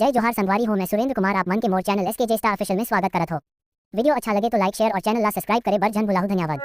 जय जोहार संगवारी हो। मैं सुरेंद्र कुमार आप मन के मोर चैनल SKJ स्टार ऑफिशियल में स्वागत करत हो। वीडियो अच्छा लगे तो लाइक शेयर और चैनल ला सब्सक्राइब करे बर जन भुलाहू। धन्यवाद।